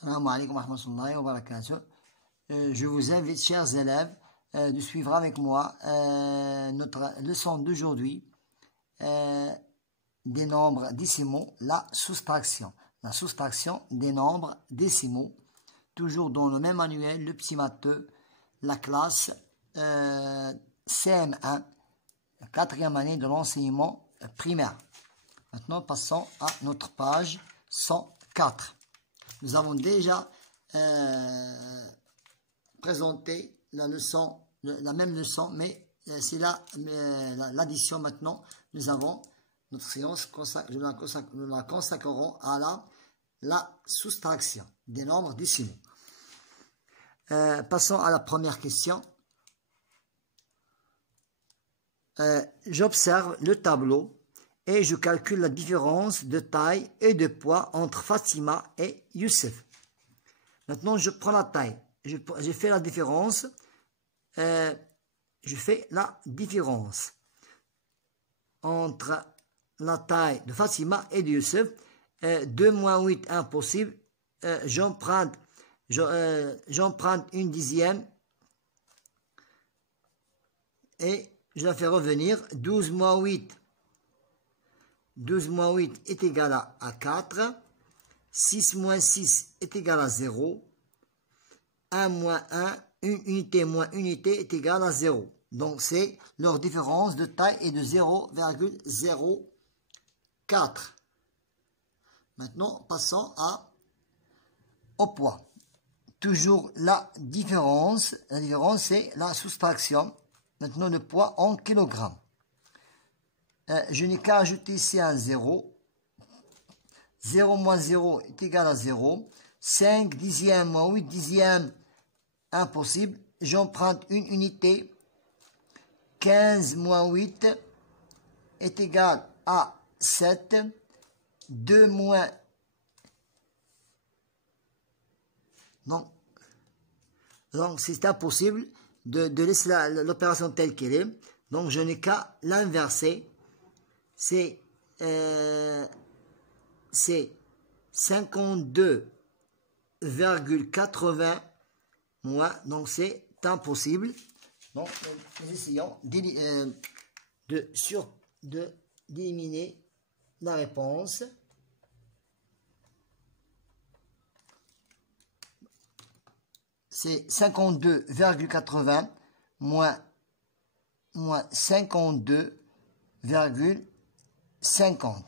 Salam alaikum wa rahmatullahi wa barakatuh. Je vous invite, chers élèves, de suivre avec moi notre leçon d'aujourd'hui des nombres décimaux, la soustraction. La soustraction des nombres décimaux, toujours dans le même manuel, le petit matheux, la classe CM1, la 4e année de l'enseignement primaire. Maintenant, passons à notre page 104. Nous avons déjà présenté la leçon, la même leçon, mais c'est l'addition maintenant. Nous avons notre séance, nous la consacrerons à la soustraction des nombres décimaux. Passons à la première question. J'observe le tableau et je calcule la différence de taille et de poids entre Fatima et Youssef. Maintenant, je prends la taille. J'ai fait la différence. Je fais la différence entre la taille de Fatima et de Youssef. 2 moins 8, impossible. J'emprunte une dixième et je la fais revenir. 12 moins 8. 12 moins 8 est égal à 4. 6 moins 6 est égal à 0. 1 moins 1, une unité moins unité est égal à 0. Donc, c'est leur différence de taille est de 0,04. Maintenant, passons au poids. Toujours la différence c'est la soustraction. Maintenant, le poids en kilogrammes. Je n'ai qu'à ajouter ici un 0. 0 moins 0 est égal à 0. 5 dixièmes moins 8 dixièmes, impossible. J'emprunte une unité. 15 moins 8 est égal à 7. 2 moins... Donc c'est impossible de laisser l'opération telle qu'elle est. Donc, je n'ai qu'à l'inverser. C'est 52,80 moins, donc c'est impossible. Donc nous essayons d'éliminer la réponse. C'est 52,80 moins 52,50.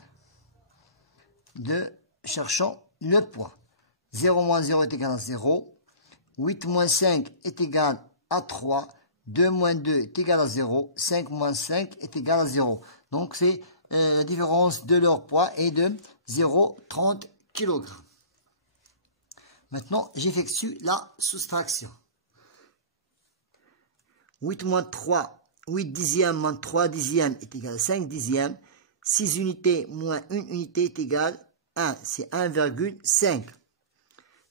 Cherchons le poids. 0 moins 0 est égal à 0. 8 moins 5 est égal à 3. 2 moins 2 est égal à 0. 5 moins 5 est égal à 0. Donc, c'est la différence de leur poids est de 0,30 kg. Maintenant, j'effectue la soustraction. 8 moins 3, 8 dixièmes moins 3 dixièmes est égal à 5 dixièmes. 6 unités moins 1 unité est égal à 1. C'est 1,5.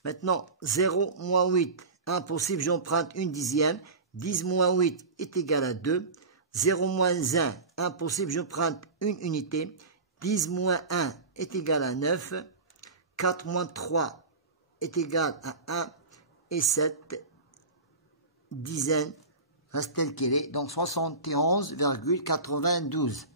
Maintenant, 0 moins 8, impossible, j'emprunte une dixième. 10 moins 8 est égal à 2. 0 moins 1, impossible, j'emprunte une unité. 10 moins 1 est égal à 9. 4 moins 3 est égal à 1. Et 7 dizaines reste telle qu'elle est. Donc 71,92.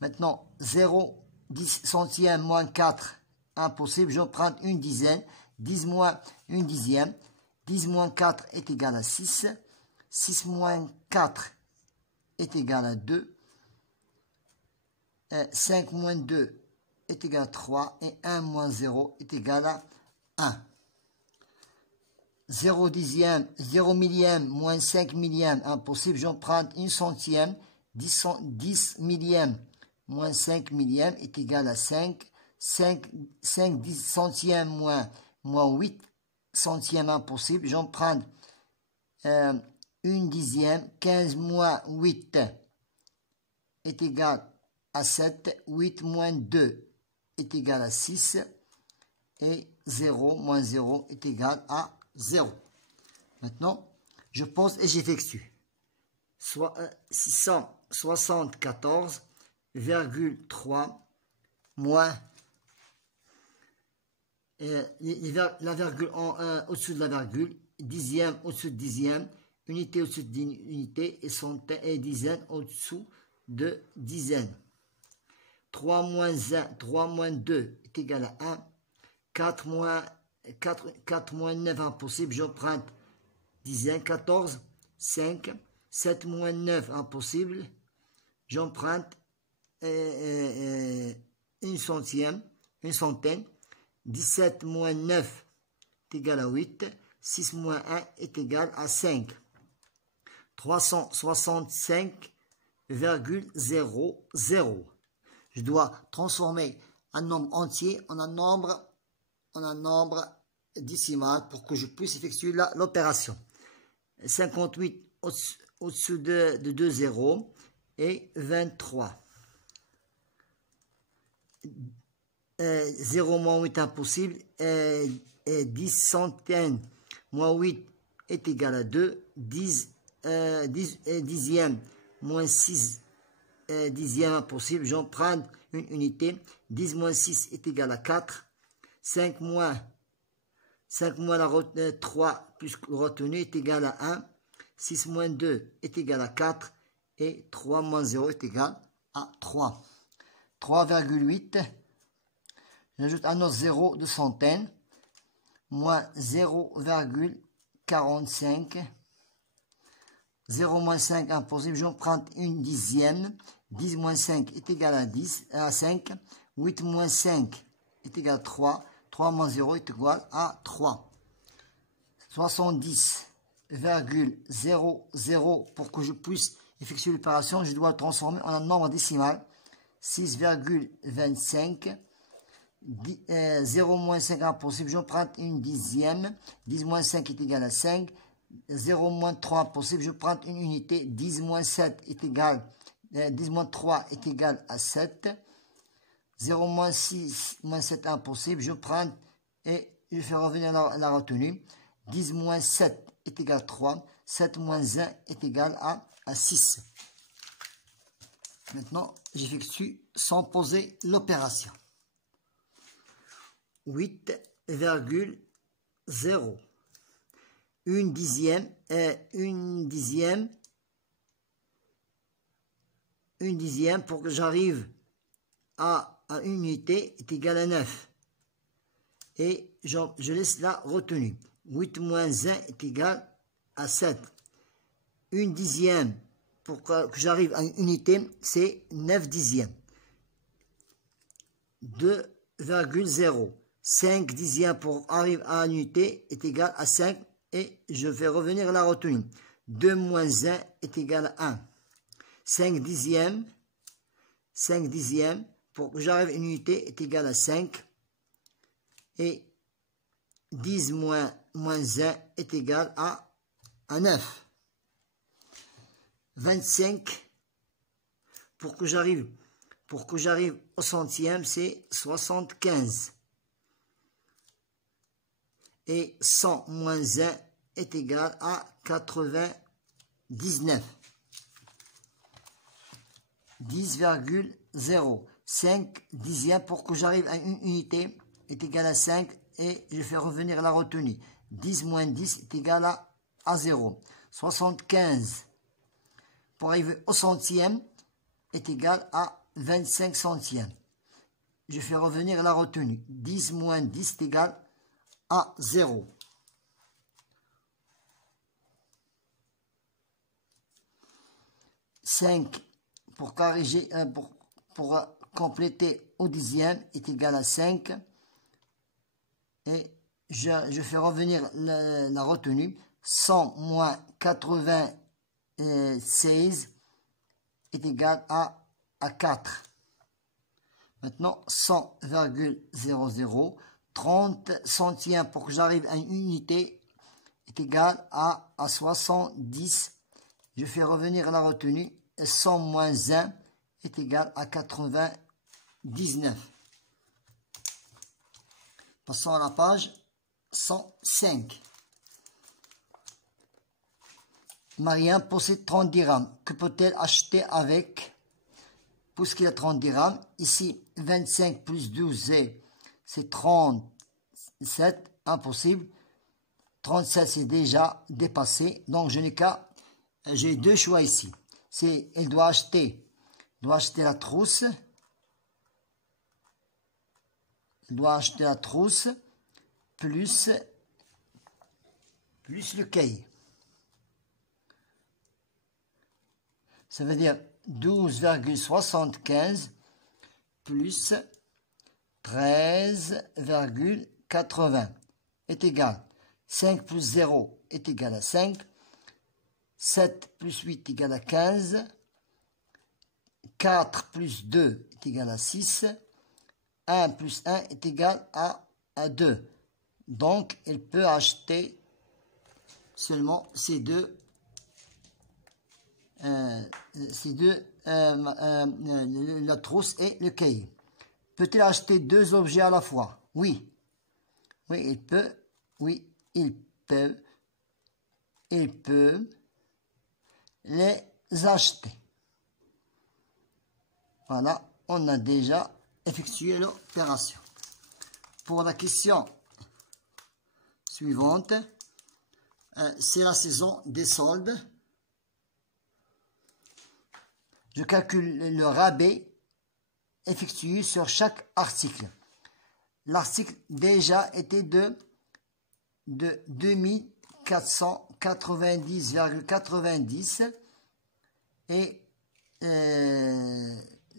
Maintenant, 0, 10 centièmes moins 4, impossible, j'emprunte une dizaine. 10 moins une dixième. 10 moins 4 est égal à 6. 6 moins 4 est égal à 2. 5 moins 2 est égal à 3. Et 1 moins 0 est égal à 1. 0 dixième, 0 millième, moins 5 millième, impossible, j'emprunte une centième. 10 millième, moins 5 millième est égal à 5. 5 10 centièmes moins 8 centièmes, impossible. J'emprunte une dixième. 15 moins 8 est égal à 7. 8 moins 2 est égal à 6. Et 0 moins 0 est égal à 0. Maintenant, je pose et j'effectue. 674,3 moins la virgule au-dessus de la virgule, dixième au-dessus de dixième, unité au-dessus d'unité et centaine et dizaine au-dessous de dizaine. 3 moins 1, 3 moins 2 est égal à 1. 4 moins 9 impossible, j'emprunte dizaine. 14, 5. 7 moins 9 impossible, j'emprunte une centième, une centaine. 17 moins 9 est égal à 8. 6 moins 1 est égal à 5. 365,00. Je dois transformer un nombre entier en un nombre décimal pour que je puisse effectuer l'opération. 58 au-dessus de 2 zéros et 23. 0 moins 8 impossible. 10 centaines moins 8 est égal à 2. 10 dixième moins 6 dixième impossible. J'emprunte une unité. 10 moins 6 est égal à 4. 5 moins la 3 plus le retenu est égal à 1. 6 moins 2 est égal à 4. Et 3 moins 0 est égal à 3. 3,8. J'ajoute un autre 0 de centaine. Moins 0,45. 0 moins 5 impossible. J'emprunte une dixième. 10 moins 5 est égal à 5. 8 moins 5 est égal à 3. 3 moins 0 est égal à 3. 70,00 pour que je puisse effectuer l'opération, je dois transformer en un nombre décimal. 6,25. 0 moins 5 impossible, j'emprunte une dixième. 10 moins 5 est égal à 5. 0 moins 3 impossible, je prends une unité. 10 moins 7 est égal, 10 moins 3 est égal à 7. 0 moins 6 moins 7 impossible, je prends et je fais revenir la retenue. 10 moins 7 est égal à 3. 7 moins 1 est égal à 6. Maintenant, j'effectue sans poser l'opération. 8,0. Une dixième pour que j'arrive à une unité est égal à 9. Et je laisse la retenue. 8 moins 1 est égal à 7. Une dixième pour que j'arrive à une unité, c'est 9 dixièmes. 2,0. 5 dixièmes pour arriver à une unité est égal à 5. Et je vais revenir à la retenue. 2 moins 1 est égal à 1. 5 dixièmes pour que j'arrive à une unité est égal à 5. Et 10 moins 1 est égal à 9. 25 pour que j'arrive au centième, c'est 75. Et 100 moins 1 est égal à 99. 10,0. 5 dixièmes pour que j'arrive à une unité est égal à 5 et je fais revenir la retenue. 10 moins 10 est égal à 0. 75 pour arriver au centième est égal à 25 centièmes. Je fais revenir la retenue. 10 moins 10 est égal à 0. Pour compléter au dixième est égal à 5. Et je fais revenir la retenue. 100 moins 96 est égal à 4. Maintenant, 100,00. 30 centièmes pour que j'arrive à une unité est égal à 70. Je fais revenir la retenue. 100 moins 1 est égal à 99. Passons à la page 105. Marianne possède 30 dirhams. Que peut-elle acheter avec? Puisqu'il y a 30 dirhams, ici 25 plus 12, c'est 30. 37, impossible. 37, c'est déjà dépassé. Donc, je n'ai qu'à... J'ai deux choix ici. Elle doit acheter la trousse. Elle doit acheter la trousse plus le cahier. Ça veut dire 12,75 plus 13,80 est égal. 5 plus 0 est égal à 5. 7 plus 8 est égal à 15. 4 plus 2 est égal à 6. 1 plus 1 est égal à 2. Donc, elle peut acheter seulement ces deux la trousse et le cahier. Peut-elle acheter deux objets à la fois? Oui. Oui, il peut. Oui, il peut. Il peut les acheter. Voilà, on a déjà effectué l'opération. Pour la question suivante, c'est la saison des soldes. Je calcule le rabais effectué sur chaque article. L'article déjà était de 2490,90 et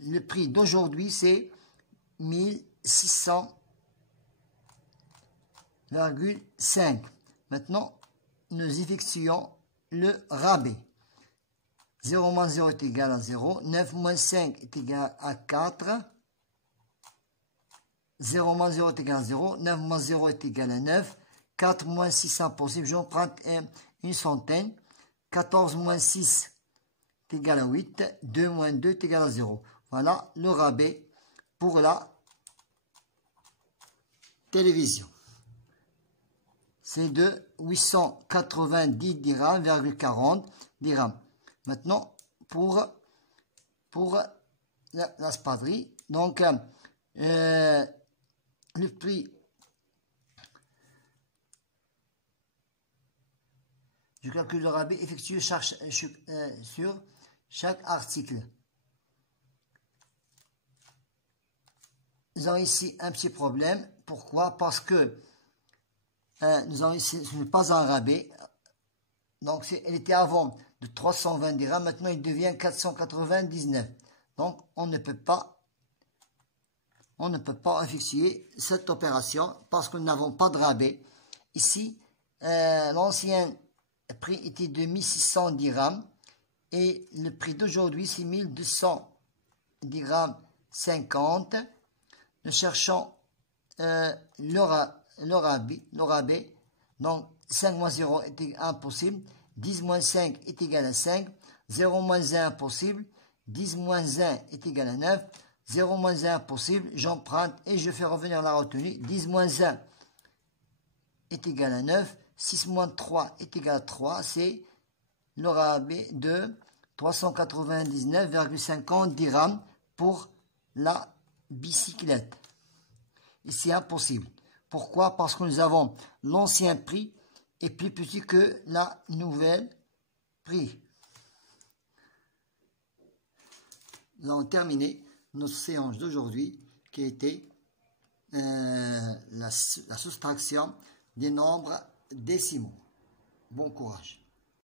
le prix d'aujourd'hui c'est 1600,5. Maintenant, nous effectuons le rabais. 0 moins 0 est égal à 0. 9 moins 5 est égal à 4. 0 moins 0 est égal à 0. 9 moins 0 est égal à 9. 4 moins 6 impossible. J'emprunte une centaine. 14 moins 6 est égal à 8. 2 moins 2 est égal à 0. Voilà le rabais pour la télévision. C'est de 890 dirhams,40 dirhams. Maintenant, pour la spadrie, donc le prix, je calcule le rabais effectué sur chaque article. Nous avons ici un petit problème. Pourquoi? Parce que nous avons ici, ce n'est pas un rabais. Donc, elle était avant de 320 dirhams. Maintenant, il devient 499. Donc, on ne peut pas effectuer cette opération parce que nous n'avons pas de rabais. Ici, l'ancien prix était de 1600 dirhams et le prix d'aujourd'hui, c'est 1200 dirhams 50. Nous cherchons le rabais. Donc, 5 moins 0 est impossible. 10 moins 5 est égal à 5. 0 moins 1 impossible. 10 moins 1 est égal à 9. 0 moins 1 impossible. J'emprunte et je fais revenir la retenue. 10 moins 1 est égal à 9. 6 moins 3 est égal à 3. C'est le rabais de 399,50 dirhams pour la bicyclette. Et c'est impossible. Pourquoi? Parce que nous avons l'ancien prix est plus petit que la nouvelle prix. Nous avons terminé notre séance d'aujourd'hui qui a été la soustraction des nombres décimaux. Bon courage.